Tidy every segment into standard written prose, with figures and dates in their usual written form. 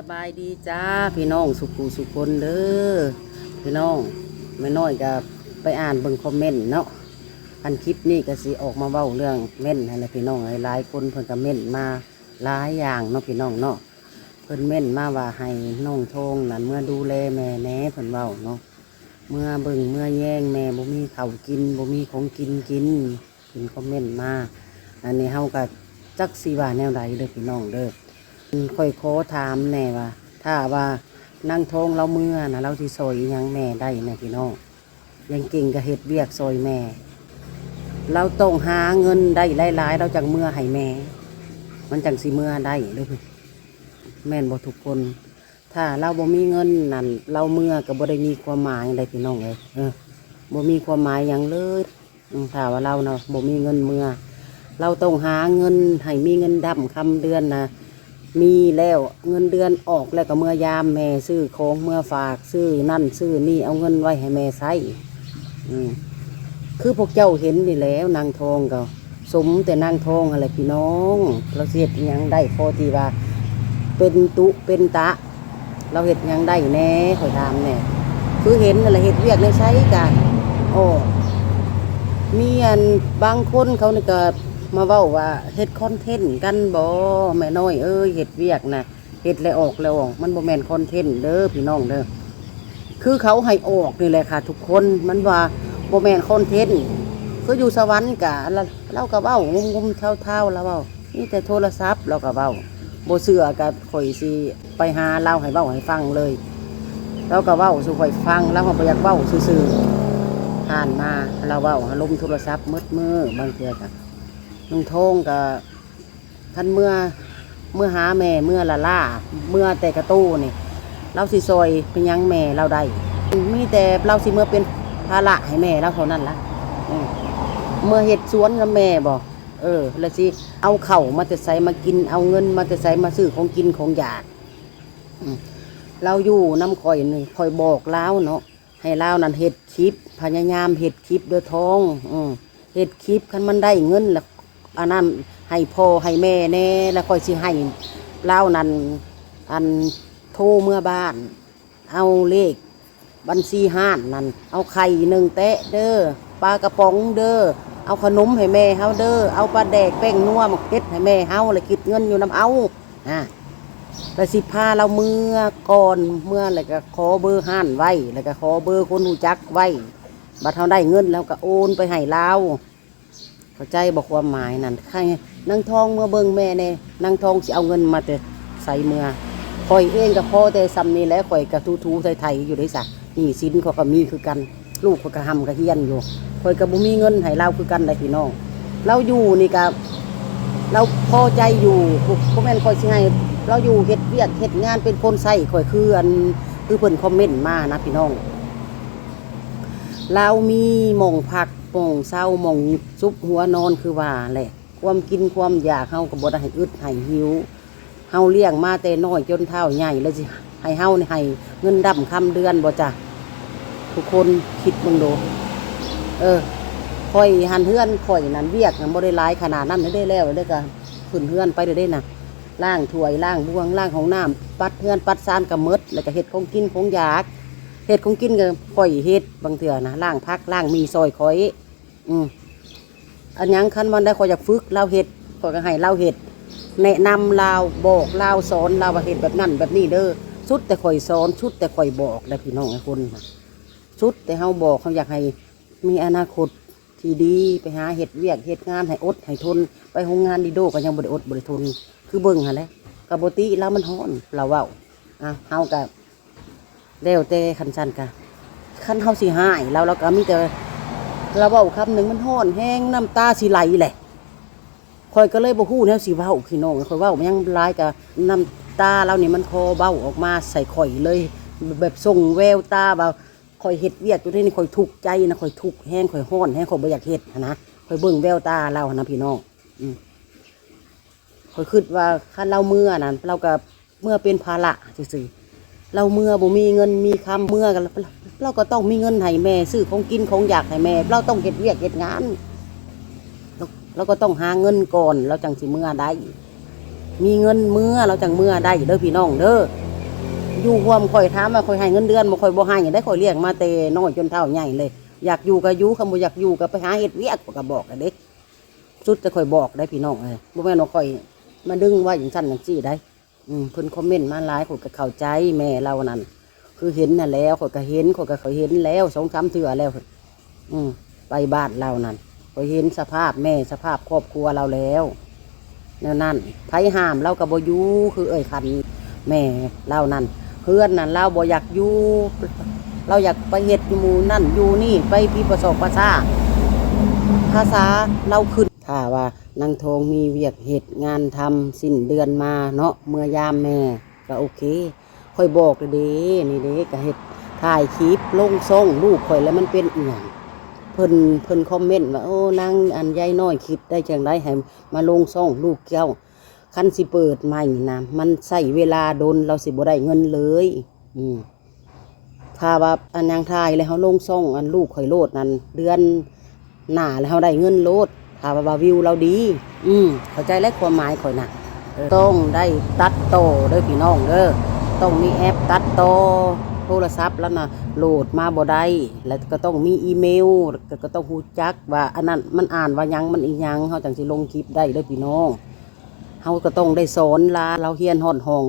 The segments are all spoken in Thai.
สบายดีจ้าพี่น้องสุขุสุคนเด้อพี่น้องไม่น้อยก็ไปอ่านเบิ่งคอมเมนต์เนาะอันคลิปนี้ก็สิออกมาเว้าเรื่องเม่นอะไรพี่น้องหลายคนเพิ่นก็เม่นมาหลายอย่างเนาะพี่น้องเนาะเพิ่นเม่นมาว่าให้น้องทงนั่นเมื่อดูแลแม่แหน่เพิ่นเว้าเนาะเมื่อเบิ่งเมื่อแย่งแม่บ่มีข้าวกินบ่มีของกินคอมเมนต์มาอันนี้เฮาก็จักสิว่าแนวใดเด้อพี่น้องเด้อค่อยขอถามแน่ว่าถ้าว่านั่งทงเราเมื่อนะเราสิซอยอิหยังแม่ได้นะพี่น้องยังเก่งก็เฮ็ดเวียกซอยแม่เราต้องหาเงินได้หลายๆเราจังเมื่อให้แม่มันจังสิเมื่อได้เด้อแม่นบ่ทุกคนถ้าเราบ่มีเงินนั่นเราเมื่อก็บ่ได้มีความหมายใดพี่น้องเอ้ยบ่มีความหมายหยังเลยถ้าว่าเราเนาะบ่มีเงินเมื่อเราต้องหาเงินให้มีเงินดำคำเดือนนะมีแล้วเงินเดือนออกแล้วก็เมื่อยามแม่ซื้อของเมื่อฝากซื้อนั่นซื้อนี่เอาเงินไว้ให้แม่ใช้คือพวกเจ้าเห็นนี่แล้วนางทองก็สมแต่นางทองอะไรพี่น้องเราเฮ็ดยังได้พอที่ว่าเป็นตุเป็นตะเราเฮ็ดยังได้แน่ขอยถามแน่คือเห็นอะไรเฮ็ดเวียกในใช้กันโอ้มีอันบางคนเขานี่ก็มาเว้าว่าเฮ็ดคอนเทนต์กันบ่แม่น้อยเอ้ยเฮ็ดเวียกนะเฮ็ดแล้วออกแล้วออกมันบ่แม่นคอนเทนต์เด้อพี่น้องเด้อคือเขาให้ออกนี่แหละค่ะทุกคนมันว่าบ่แม่นคอนเทนต์คืออยู่สวรรค์กะเราก็เว้างมๆเท่าๆแล้วเว้านี่แต่โทรศัพท์เราก็เว้าบ่เชื่อก็ข่อยสิไปหาเล่าให้เว้าให้ฟังเลยเราก็เว้าสู่ข่อยฟังแล้วก็บ่อยากเว้าซื่อๆผ่านมาเราเว้าลมโทรศัพท์มืดมือบางเทื่อก็ลุงทงก็ท่านเมื่อหาแม่เมื่อละล่าเมื่อแต่กระตู้นี่เราสิซอยเป็นยังแม่เราได้มีแต่เราสิเมื่อเป็นภาระให้แม่เราเท่านั้นละเมื่อเห็ดสวนกับแม่บอกแล้วสิเอาเข่ามาจะใส่มากินเอาเงินมาจะใส่มาซื้อของกินของอยากเราอยู่น้ำข่อยนี่ข่อยบอกเล้าเนาะให้เล้านั่นเห็ดคลิปพยายามเห็ดคลิปด้วยท้องเห็ดคลิปคันมันได้เงินแล้วอันนั้นให้พ่อให้แม่แน่แล้วค่อยสิให้เล่านั้นอันโทรเมื่อบ้านเอาเลขบัญชีห้านนั่นเอาไข่1 แตะเด้อปลากระป๋องเด้อเอาขนมให้แม่เฮาเด้อเอาปลาแดกแป้งนัวมาเฮ็ดให้แม่เฮาแล้วคิดเงินอยู่น้ำเอาแล้วสิพาเราเมื่อก่อนเมื่อแล้วก็ขอเบอร์ห้านไว้แล้วก็ขอเบอร์คนรู้จักไว้บัดเฮาได้เงินแล้วก็โอนไปให้เราเข้าใจบอกความหมายนั่นใครนางทองเมื่อเบิ่งแม่เนี่ยนางทองสิเอาเงินมาแต่ใส่เมื่อคอยเองกับพ่อแต่ซ้ำนี่แหละคอยกับทูไทยอยู่ได้สักนี่สินเขาก็มีคือกันลูกเขาก็หำก็เฮียนอยู่คอยกับบุมีเงินให้เราคือกันได้พี่น้องเราอยู่นี่กับเราพอใจอยู่พวกแม่นคอยสิให้เราอยู่เฮ็ดเวียกเฮ็ดงานเป็นคนใส่คอยคือคือเพิ่นคอมเมนต์มานะพี่น้องเรามีหม่องพักหม่องเศร้าหม่องซุปหัวนอนคือว่าแหละความกินความอยากเฮาก็บ่ได้ให้อึดให้หิวเฮาเลี้ยงมาแต่น้อยจนเท่าใหญ่แล้วสิให้เฮานี่ให้เงินดำคำเดือนบ่จ้ะทุกคนคิดมึงดูข่อยหันเฮือนข่อยนั่นเวียกบ่ได้หลายขนาดนั้นได้แล้วเด้อก็ขึ้นเฮือนไปได้น่ะล้างถ้วยล้างบ้วงล้างของน้ำปัดเฮือนปัดซานก็หมดแล้วก็เฮ็ดของกินของอยากเฮ็ดของกินก็ข่อยเฮ็ดบางเถื่อนะล้างพักล้างมีซอยข่อยอันยังคันมันได้ข่อยอยากฝึกเราเฮ็ดข่อยก็ให้เราเฮ็ดแนะนำเราบอกเราสอนเราว่าเฮ็ดแบบนั้นแบบนี้เด้อสุดแต่ข่อยสอนสุดแต่ข่อยบอกได้พี่น้องไอ้คนสุดแต่เฮาบอกเขาอยากให้มีอนาคตที่ดีไปหาเฮ็ดเวียกเฮ็ดงานให้อดให้ทนไปโรงงานดีโดก็ยังบ่ได้อดบ่ได้ทนคือเบิ่งหั่นแหละก็บ่ติเรามันฮ้อนเราเว้าเฮาก็แล้วแต่คันซั่นกะคันเฮาสิหายเราก็มีแต่เราเว้าคำหนึ่งมันฮ้อนแห้งน้ำตาสิไหลแหละข่อยก็เลยบ่ฮู้แนวสิเว้าพี่น้องข่อยเว้ามันยังหลายก็น้ำตาเรานี่มันคอเบ้าออกมาใส่ข่อยเลยแบบส่งแววตาว่าข่อยเฮ็ดเวียกอยู่ที่นี่ข่อยทุกข์ใจนะข่อยทุกข์แห้งข่อยฮ้อนแห้งข่อยบ่อยากเฮ็ดนะข่อยเบิ่งแววตาเรานะพี่น้องข่อยคิดว่าคันเราเมื่อนั้นเราก็เมื่อเป็นภาระซื่อๆเราเมื่อบ่มีเงินมีคำเมื่อกันเราก็ต้องมีเงินให้แม่ซื้อของกินของอยากให้แม่เราต้องเฮ็ดเวียกเฮ็ดงานเราก็ต้องหาเงินก่อนเราจังสิเมื่อได้มีเงินเมื่อเราจังเมื่อได้เด้อพี่น้องเด้อ อยู่ร่วมข่อยถามว่าข่อยให้เงินเดือนบ่ข่อยบ่ให้ได้ข่อยเลี้ยงมาแต่น้อยจนเฒ่าใหญ่เลยอยากอยู่ก็อยู่คันบ่อยากอยู่ก็ไปหาเฮ็ดเวียกก็บอกกันเด้สุดจะข่อยบอกได้พี่น้องบ่แม่นว่าข่อยมาดึงว่าอย่างซั่นจังซี่ได้เพิ่นคอมเมนต์มาหลายข่อยก็เข้าใจแม่เรานั่นคือเห็นน่ะแล้วข่อยก็เห็นข่อยก็เคยเห็นแล้ว2-3เทื่อแล้วไปบ้านเรานั่นข่อยเห็นสภาพแม่สภาพครอบครัวเราแล้วแนวนั้นไผห้ามเราก็บ่อยู่คือคันแม่เรานั่นเพื่อนนั่นเราบ่อยากอยู่เราอยากไปเฮ็ดอยู่หมู่นั่นอยู่นี่ไปพี่ประสบภาษาเราขึ้นถ้าว่านางทองมีเวียกเฮ็ดงานทำสิ้นเดือนมาเนาะเมื่อยามแม่ก็โอเคค่อยบอกเด้นี่เด้ก็เฮ็ดถ่ายคลิปลงช่องลูกข่อยแล้วมันเป็นอีหยังเพิ่นคอมเมนต์ว่าโอ้นางอันใหญ่น้อยคิดได้จังได๋ให้มาลงช่องลูกเจ้าคันสิเปิดใหม่นะมันใช้เวลาโดนเราสิบ่ได้เงินเลยถ้าว่าอันยังทายแล้วเฮาลงช่องอันลูกข่อยโลดนั่นเดือนหน้าแล้วเฮาได้เงินโลดถ้าว่าวิวเราดีเข้าใจและความหมายข่อยน่ะต้องได้ตัดต่อเด้อพี่น้องเด้อต้องมีแอปตัดต่อโทรศัพท์แล้วนะโหลดมาบ่ได้แล้วก็ต้องมีอีเมลก็ต้องรู้จักว่าอันนั้นมันอ่านว่าหยังมันอีหยังเฮาจังสิลงคลิปได้เด้อพี่น้องเฮาก็ต้องได้สอนลาเราเรียนฮอดห้อง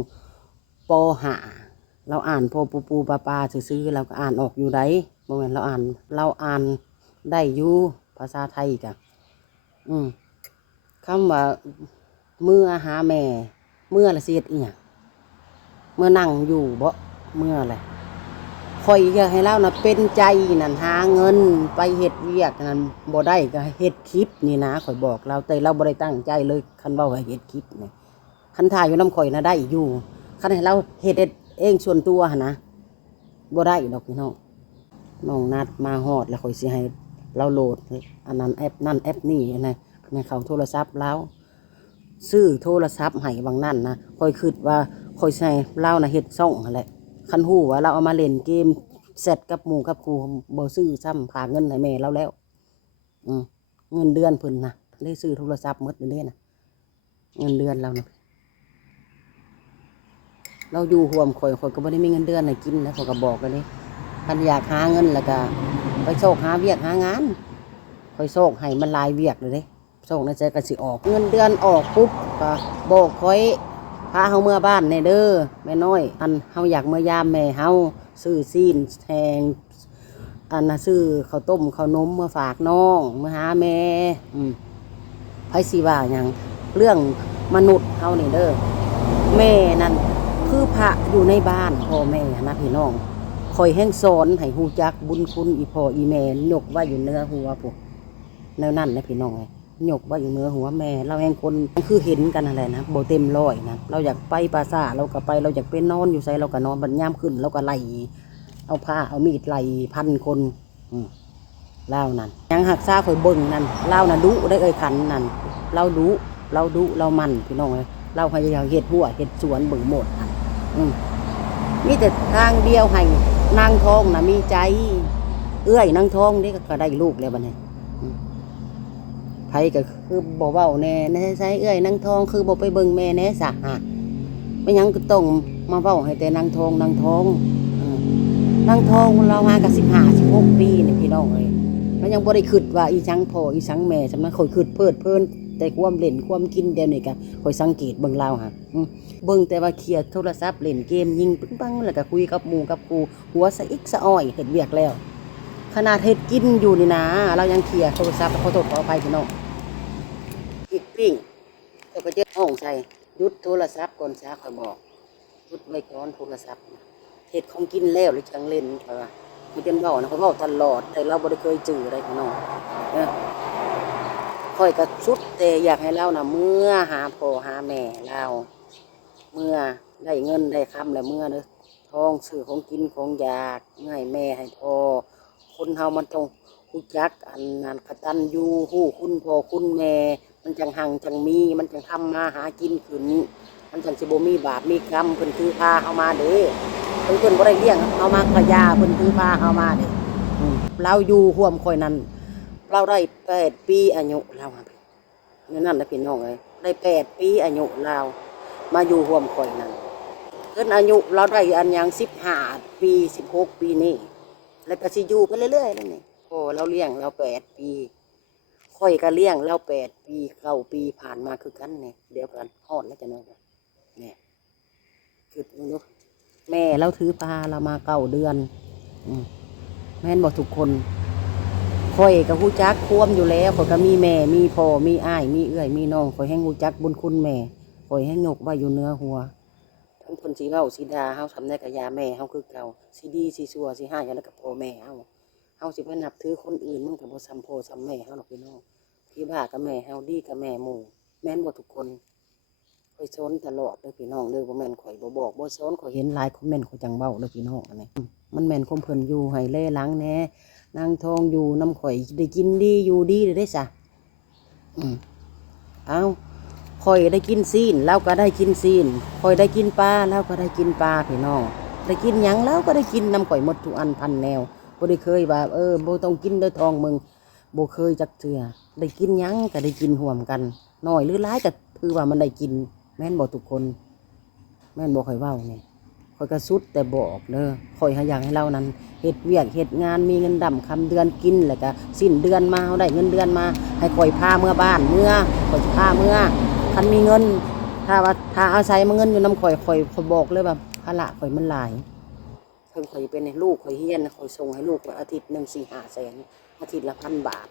ป .5 เราอ่านพอปูปลาซื่อๆเราก็อ่านออกอยู่ได้บ่แม่นเราอ่านได้อยู่ภาษาไทยกะคำว่าเมื่อหาแม่เมื่อละเสียดอีหยังเมื่อนั่งอยู่บ่เมื่ออะไรข่อยอยากให้เรานะเป็นใจนั่นหาเงินไปเฮ็ดเวียกนั่นบ่ได้ก็เฮ็ดคลิปนี่นะข่อยบอกเราแต่เราบ่ได้ตั้งใจเลยคันเว้าให้เฮ็ดคลิปนี่คันถ่ายอยู่น้ำข่อยนะได้อยู่คันให้เราเฮ็ดเองส่วนตัวหั่นนะบ่ได้ดอกพี่น้องนัดมาฮอดแล้วข่อยสิให้เราโหลดอันนั้นแอปนั่นแอปนี่นะในเขาโทรศัพท์เราซื้อโทรศัพท์ให้บางนั่นนะค่อยคิดว่าค่อยใช้เรานะเฮ็ดซ่องนั่นแหละคันหู้ว่าเราเอามาเล่นเกมเสร็จกับหมู่กับครูบ่ซื้อซ้ำพาเงินให้แม่เราแล้วเงินเดือนเพิ่นนะได้ซื้อโทรศัพท์หมดนี่นะเงินเดือนเรานะเราอยู่ห่วมข่อยก็บ่ได้มีเงินเดือนให้กินนะเขาก็บอกกันเลยคันอยากหาเงินแล้วก็ไปโชคหาเวียกหางานค่อยโชคให้มันลายเวียกเลยเด้โชคในใจก็สิออกเงินเดือนออกปุ๊บก็บอกค่อยพาเฮาเมื่อบ้านในเด้อแม่น้อยอันเฮาอยากเมื่อยามแม่เฮาซื้อซีนแทงอันน่ะซื้อข้าวต้มข้าวนมมาฝากน้องมาหาแม่ไผสิว่าหยังเรื่องมนุษย์เฮานี่เด้อแม่นั่นคือพระอยู่ในบ้านพ่อแม่นะพี่น้องคอยแห้งสอนให้ฮู้จักบุญคุณอีพ่ออีแม่ยกไว้อยู่เหนือหัวพวกแนวนั้นนะพี่น้องยกไว้อยู่เหนือหัวแม่เราแห่งคนคือเห็นกันอะไรนะโบเต็มร้อยนะเราอยากไปปราสาทเราก็ไปเราอยากไปนอนอยู่ไสเราก็นอนบัดยามขึ้นเราก็ไล่เอาผ้าเอามีดไล่พันคนเล่านั่นยังหักซาคอยเบิ่งนั่นเล่านั่นดุได้ขันนั่นเราดุเรามันพี่น้องเลยเราพยายามเห็ดหัวเห็ดสวนเบิ่งหมดมีแต่ทางเดียวให้นางทองนะมีใจเอื้อยนางทองนี่ก็ได้ลูกแล้วบัดนี้ไผก็คือบ่เว้าแน่ใช้เอื้อยนางทองคือบ่ไปเบิ่งแม่แน่ซะไม่ยังก็ต้องมาเว้าให้แต่นางทองนางทองเรามากับ15-16 ปีนี่พี่น้องเอ้ยมันยังบ่ได้คิดว่าอีสังพ่ออีสังแม่สำนั้นค่อยคิดเพลิดเพลินแต่ความเล่นความกินเดี๋ยวนี้ก็ค่อยสังเกตเบิ่งเราเบิ่งแต่ว่าเครียดโทรศัพท์เล่นเกมยิงปึ้งปังแล้วก็คุยกับหมู่กับครูหัวสะอิกสะอ้อยเฮ็ดเวียกแล้วขนาดเฮ็ดกินอยู่นี่นะเรายังเครียดโทรศัพท์ขอโทษขออภัยพี่น้องอีกปิ้งก็เจอห้องใส่หยุดโทรศัพท์ก่อนซะค่อยบอกหยุดไว้ก่อนโทรศัพท์เฮ็ดของกินแล้วหรือจังเล่นค่อยว่ามีเต็มเว้านะค่อยเว้าตลอดแต่เราบ่ได้เคยจื้อได้พี่น้องค่อยก็สุดแต่อยากให้เรานะเมื่อหาพ่อหาแม่เราเมื่อได้เงินได้คำแล้วเมื่อเด้อท้องซื้อของกินของอยากให้แม่ให้พ่อคนเฮามันต้องรู้จักอันนั้นกตัญญูฮู้คุณพ่อคุณแม่มันจังหังจังมีมันจังทำมาหากินขึ้นมันจังสิบ่มีบาปมีกรรมเพิ่นคือพาเฮามาเด้เพิ่นบ่ได้เลี้ยงเฮามาขยาเพิ่นคือพาเฮามาเด้เราอยู่ร่วมค่อยนั้นเราได้8 ปีอายุเรานั่นนะพี่น้องเอ้ยได้8 ปีอายุเรามาอยู่ร่วมข่อยนั้น เพิ่นอายุเราได้อันยัง15 ปี16 ปีนี่แล้วก็สิอยู่ไปเรื่อยๆนั่นนี่โอ้เราเลี้ยงเรา8 ปีค่อยก็เลี้ยงเรา8 ปี9 ปีผ่านมาคือกันนี่เดี๋ยวกันฮอดแล้วจะน้อยเนี่ยคือลูกแม่เราถือพาเรามา9 เดือนอืมแม่นบอกทุกคนค่อยกับฮู้จักควมอยู่แล้วข่อยก็มีแม่มีพ่อมีอ้ายมีเอื้อยมีน้องข่อยแห่งฮู้จักบุญคุณแม่ข่อยแห่งยกไว้อยู่เหนือหัว ทั้งคนสีเว้าสีดาเฮาทำได้กับยาแม่เฮาคือเก่าสีดีสีซัวสีห้าอย่างนั้นกับพ่อแม่เฮาสิไปนับถือคนอื่นมันกับบ่ซ้ำพ่อซ้ำแม่เฮาหรอกพี่น้องพี่บ้ากับแม่เฮาดีกับแม่หมู่แม่นบ่ทุกคนข่อยสอนตลอดเลยพี่น้องเลยบ่แม่นข่อยบ่บอกบ่สอนข่อยเห็นหลายคอมเมนต์ข่อยจังเว้าเลยพี่น้องอันนี้มันแม่นคมเพิ่นอยู่ให้เล่หลังแหน่นางทองอยู่น้ำข่อยได้กินดีอยู่ดีได้ซะเอาข่อยได้กินซีนเราก็ได้กินซีนข่อยได้กินปลาเราก็ได้กินปลาพี่น้องได้กินหยังเราก็ได้กินน้ำข่อยหมดทุกอันพันแนวบ่ได้เคยว่าบ่ต้องกินเด้อทองมึงบ่เคยจักเทื่อได้กินหยังก็ได้กินร่วมกันน้อยหรือหลายก็คือว่ามันได้กินแม่นบ่ทุกคนแม่นบ่ข่อยเว้านี่ข่อยก็สุดแต่บอกเด้อข่อยอยากให้เรานั้นเฮ็ดเวียกเฮ็ดงานมีเงินดำคำเดือนกินแล้วก็สิ้นเดือนมาเฮาได้เงินเดือนมาให้ข่อยพาเมื่อบ้านเมื่อข่อยสิพาเมื่อ คันมีเงินถ้าอาศัยมาเงินอยู่น้ำข่อยบอกเลยแบบภาระข่อยมันหลายเพิ่งข่อยเป็นลูกข่อยเฮียนข่อยส่งให้ลูกอาทิตย์หนึ่ง4-5 แสนอาทิตย์ละ1,000 บาท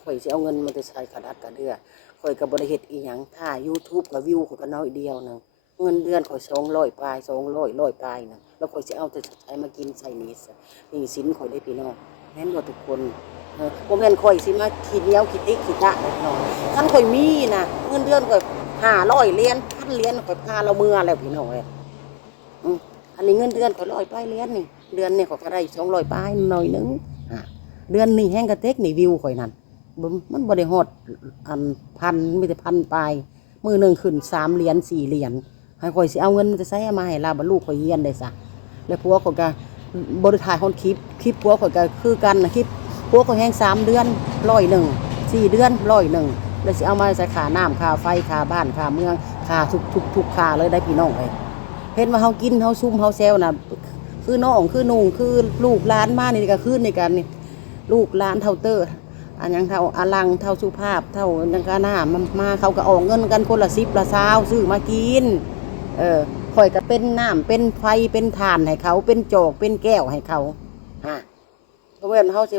ข่อยจะเอาเงินมาจะใช้กระดัดกระเดือข่อยกับบริเหตุอีหยังถ้า YouTube กับวิวข่อยก็น้อยเดียวนึงเงินเดือนข่อย200 ปลาย200 100 ปลายนึงแล้วข่อยจะเอาแต่ใช้มากินใส่นี่สินข่อยได้พี่น้องแม่นว่าทุกคนผมเห็นข่อยสิมาขีดเนี้ยวขีดติ๊กขีดละเล็กน้อยคันข่อยมีนะเงินเดือนข่อย500 เหรียญ1,000 เหรียญข่อยพาเราเมื่อแล้วพี่น้องเลยอันนี้เงินเดือนข่อย100 ปลายเหรียญนี่เดือนนี่ข่อยก็ได้200 ปลายหน่อยนึงเดือนนี้แห้งกระเต็กนี่วิวข่อยนั่นมันบ่ได้ฮอดอันพันมีแต่1,000 ปลายมือหนึ่งขึ้น3 เหรียญ4 เหรียญให้ข่อยสิเอาเงินมันจะใช้มาให้ลาบรรลุข่อยเฮียนได้ซะแล้วผัวข่อยก็บริถ่ายคนคลิปผัวข่อยก็คือกันนะคลิปผัวข่อยแห้ง3 เดือน100 4 เดือน100แล้วสิเอามาใส่ค่าน้ำค่าไฟค่าบ้านค่าเมืองค่าทุกค่าเลยได้พี่น้องเลยเห็นว่าเฮากินเฮาซุ่มเฮาแซวน่ะคือน้องคือนุ่งคือลูกหลานมานี่ก็คือในกันนี่ลูกหลานเท่าเตอร์อันยังเท่าอลังเท่าสุภาพเท่ายังกาหน้ามาเขาก็ออกเงินกันคนละ10ละ20ซื้อมากินข่อยก็เป็นน้ำเป็นไฟเป็นถ่านให้เขาเป็นจอกเป็นแก้วให้เขาเพราะว่าเขาจะ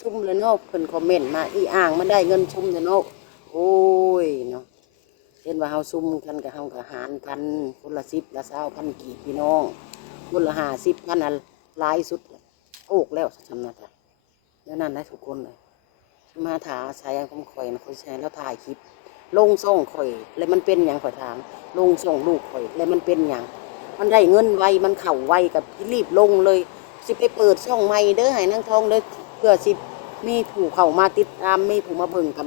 ชุ่มเลยเนาะเพิ่นคอมเมนต์มาอีอ่างมันได้เงินชุ่มเลยเนาะโอ้ยเนาะเห็นว่าเขาซุ่มกันกับเขากับหารกันคนละ10ละ20,000กีบพี่น้องคนละ50,000หลายสุดโอกแล้วสำนักแล้วนั่นได้ทุกคนเลยมาถาใช้ของข่อยนะข่อยใช้แล้วถ่ายคลิปลงส่งข่อยแล้วมันเป็นอย่างข่อยถามลงส่งลูกข่อยแล้วมันเป็นอย่างมันได้เงินไวมันเข่าไวกับรีบลงเลยสิไปเปิดช่องใหม่เด้อให้นางทองเด้อเพื่อสิมีผู้เข้ามาติดตามมีผู้มาเบิ่งกับ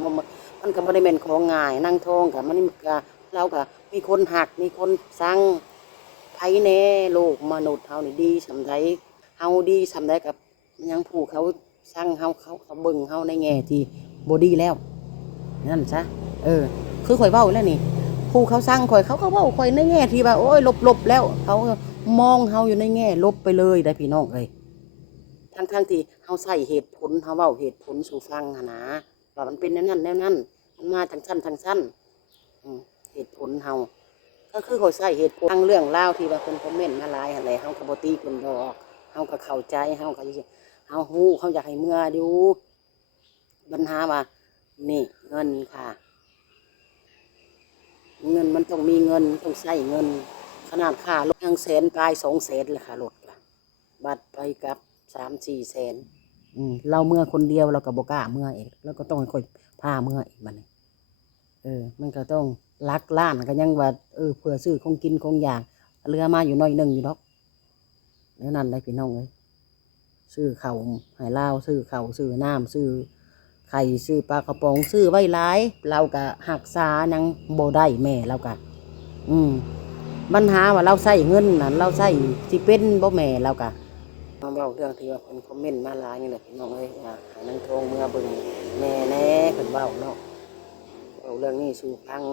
มันก็บ่ได้แม่นของง่ายนางทองกับมันก็เราก็มีคนหักมีคนสั่งไผแน่โลกมนุษย์เฮานี่ดีสำใดเฮาดีสำใดกับยังผู้เขาสั่งเขาเบิ่งเฮาในแง่ที่บ่ดีแล้วนั่นซะคือข่อยเว้าแล้วนี่ผู้เขาสั่งข่อยเขาก็เว้าข่อยในแง่ที่ว่าโอ้ยลบแล้วเขามองเฮาอยู่ในแง่ลบไปเลยได้พี่น้องเอ้ยทั้งที่เฮาใส่เหตุผลเฮาเว้าเหตุผลสู่ฟังนะว่ามันเป็นแนวนั้นมันมาทางสั้นเหตุผลเฮาก็คือข่อยใส่เหตุผลทางเรื่องราวที่ว่าเพิ่นคอมเมนต์มาหลายหั่นแหละเฮาก็บ่ตีเพิ่นดอกเฮาก็เข้าใจเฮาก็เฮาฮู้เขาอยากให้เมื่ออยู่ปัญหาว่านี่เงินค่ะเงินมันต้องมีเงินต้องใช้เงินขนาดค่ารถ100,000ปลาย200,000เลยค่ะรถบัตรไปกับ3-4 แสนเราเมื่อคนเดียวเราก็บ่กล้าเมื่อเองแล้วก็ต้องให้คนพาเมื่ออีกมันมันก็ต้องลักล้านก็ยังว่าเพื่อซื้อของกินของอยากเรือมาอยู่น้อยหนึ่งอยู่ดอกแล้วนั่นได้พี่น้องเลยซื้อข้าวให้ลาวซื้อข้าวซื้อน้ำซื้อไข่ซื้อปลากระป๋องซื้อไว้หลายเราก็หักษายังโบได้แม่เราก็ปัญหาว่าเราใส่เงินน่ะเราใส่ที่เป็นบ่แม่เราก็มาเล่าเรื่องที่ว่าคนคอมเมนต์มาหลายนี่แหละพี่น้องเอ้ยให้นางทองเมื่อเบิ่งแม่แน่เพิ่นเว้าเนาะเรื่องนี้สู่ฟัง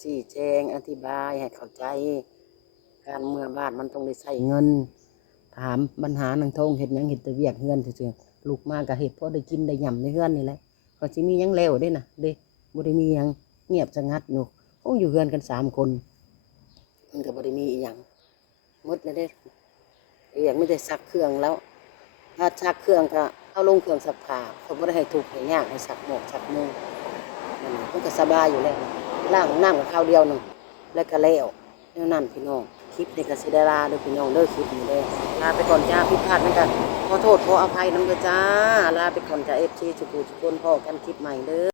ชี้แจงอธิบายให้เข้าใจการ เมื่อบ้านมันต้องได้ใช้เงินถามปัญหานางทงเฮ็ดหยังเฮ็ดแต่เวียกเฮือนซื่อๆลูกมาก็เฮ็ดพอได้กินได้หย่ำในเฮือนนี่แหละก็สิมีหยังแล้วเด้น่ะเด้บ่ได้มีหยังเงียบสงัดอยู่คงอยู่เฮือนกัน3 คนมันก็บ่ได้มีอีหยังหมดเลยเด้เวียกไม่ได้ซักเครื่องแล้วถ้าซักเครื่องก็เอาลงเครื่องซักผ้าเขาบ่ได้ให้ทุกข์ให้ยากให้ซักหมอกซักมือนั่นน่ะมันก็สบายอยู่แล้วล้างน้ำกับข้าวเดียวนึงแล้วก็แล้วแนวนั้นพี่น้องคลิปนี้ก็สิได้ลาเด้อพี่น้องเด้อคลิปนี้เด้อลาไปก่อนจ้าผิดพลาดนั่นก็ขอโทษขออภัยนำเด้อจ้าลาไปก่อนจ้า FC ทุกคนพ่อกันคลิปใหม่เด้อ